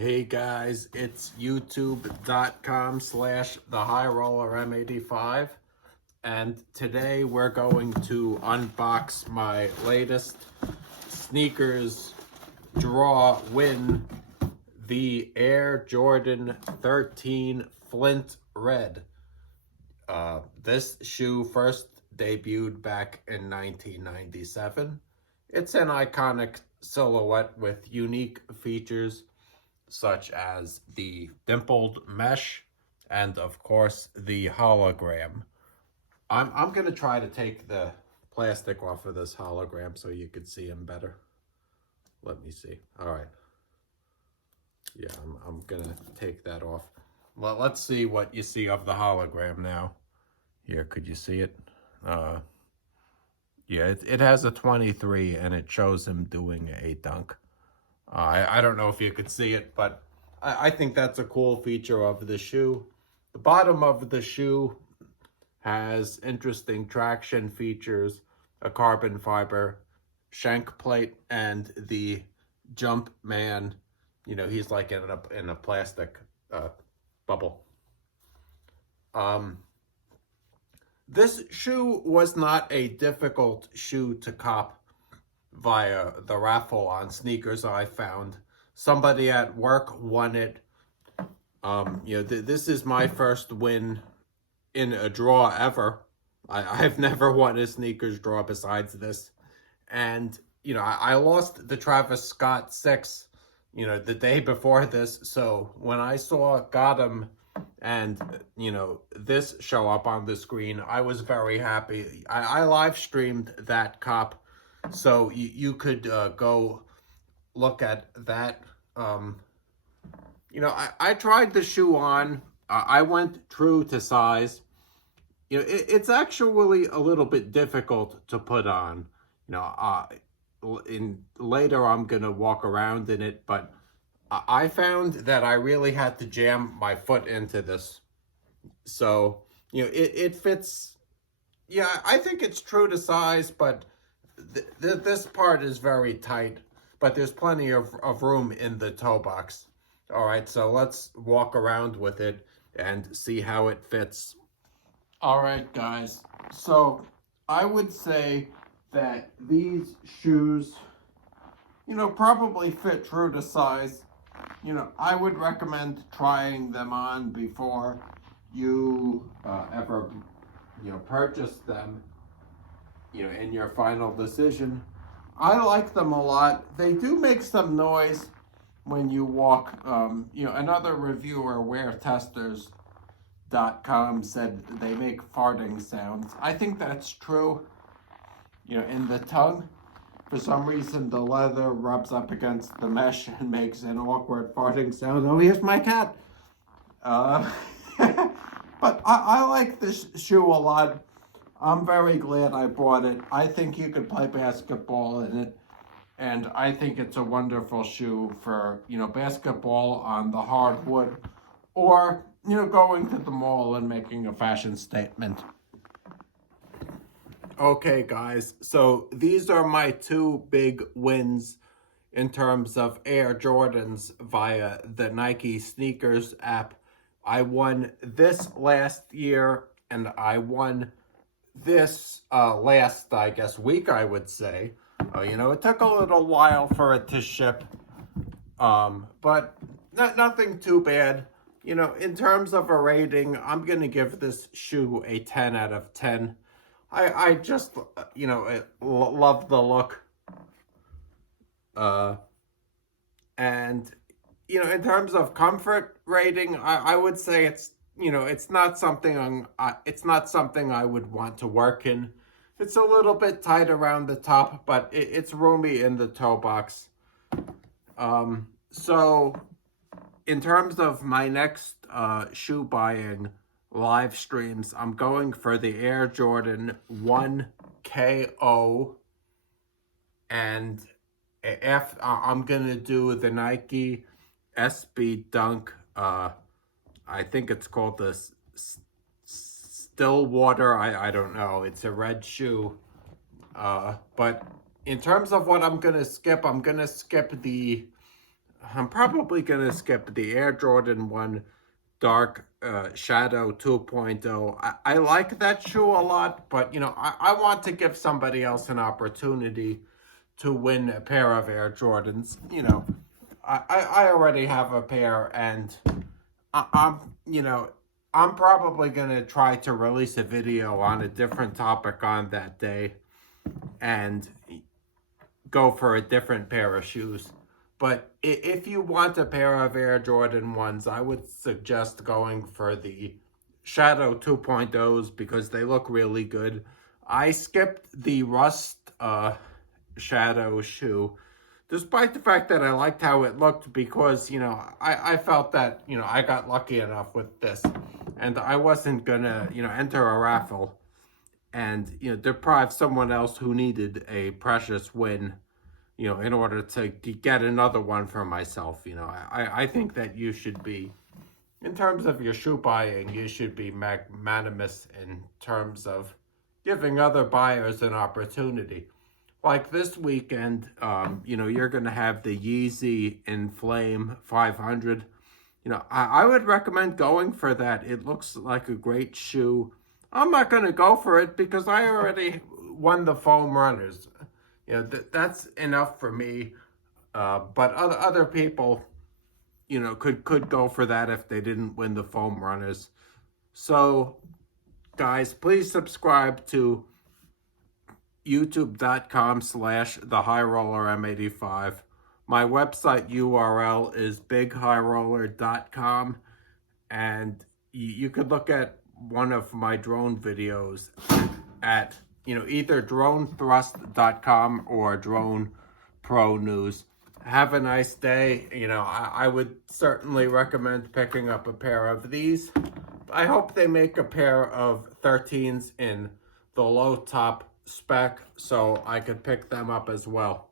Hey guys, it's youtube.com/the and today we're going to unbox my latest sneakers draw win, the Air Jordan 13 Flint Red. This shoe first debuted back in 1997. It's an iconic silhouette with unique features such as the dimpled mesh and of course the hologram. I'm gonna try to take the plastic off of this hologram so you could see him better. Let me see. All right. Yeah, I'm gonna take that off. Well, let's see what you see of the hologram now. Here, could you see it? Yeah, it has a 23 and it shows him doing a dunk. I don't know if you could see it, but I think that's a cool feature of the shoe. The bottom of the shoe has interesting traction features, a carbon fiber shank plate, and the jump man. You know, he's like in a plastic bubble. This shoe was not a difficult shoe to cop via the raffle on Sneakers. I found somebody at work won it. This is my first win in a draw ever. I've never won a Sneakers draw besides this. And, I lost the Travis Scott 6, the day before this. So when I saw Gotham and, this show up on the screen, I was very happy. I live streamed that cop. So you could go look at that. I tried the shoe on. I went true to size. It's actually a little bit difficult to put on. Later I'm going to walk around in it, but I found that I really had to jam my foot into this. So, it fits. Yeah, I think it's true to size, but this part is very tight, but there's plenty of room in the toe box. All right, so let's walk around with it and see how it fits. All right, guys. So I would say that these shoes, probably fit true to size. I would recommend trying them on before you ever, purchase them, in your final decision. I like them a lot. They do make some noise when you walk. Another reviewer, WearTesters.com, said they make farting sounds. I think that's true. In the tongue, for some reason, the leather rubs up against the mesh and makes an awkward farting sound. Oh, here's my cat. But I like this shoe a lot. I'm very glad I bought it. I think you could play basketball in it. And I think it's a wonderful shoe for, basketball on the hardwood, or, going to the mall and making a fashion statement. Okay, guys, so these are my two big wins in terms of Air Jordans via the Nike Sneakers app. I won this last year, and I won this last, I guess, week, I would say. It took a little while for it to ship, but nothing too bad. In terms of a rating, I'm going to give this shoe a 10 out of 10. I just, love the look. And, in terms of comfort rating, I would say it's, it's not something I would want to work in. It's a little bit tight around the top, but it's roomy in the toe box. So in terms of my next shoe buying live streams, I'm going for the Air Jordan 1 KO, and I'm going to do the Nike SB Dunk. I think it's called the Stillwater. I don't know. It's a red shoe. But in terms of what I'm going to skip the I'm probably going to skip the Air Jordan 1 Dark Shadow 2.0. I like that shoe a lot, but, I want to give somebody else an opportunity to win a pair of Air Jordans. I already have a pair, and I'm probably going to try to release a video on a different topic on that day and go for a different pair of shoes. But if you want a pair of Air Jordan 1s, I would suggest going for the Shadow 2.0s because they look really good. I skipped the Rust Shadow shoe, despite the fact that I liked how it looked because, I felt that, I got lucky enough with this. And I wasn't going to, enter a raffle and, deprive someone else who needed a precious win, in order to get another one for myself. I think that you should be, in terms of your shoe buying, you should be magnanimous in terms of giving other buyers an opportunity. Like this weekend, you're going to have the Yeezy Inflame 500. I would recommend going for that. It looks like a great shoe. I'm not going to go for it because I already won the foam runners. That's enough for me. But other people, could go for that if they didn't win the foam runners. So, guys, please subscribe to youtube.com/thehighroller_M85. My website URL is bighighroller.com, and you could look at one of my drone videos at either dronethrust.com or Drone Pro News. Have a nice day. I would certainly recommend picking up a pair of these. I hope they make a pair of 13s in the low top spec so I could pick them up as well.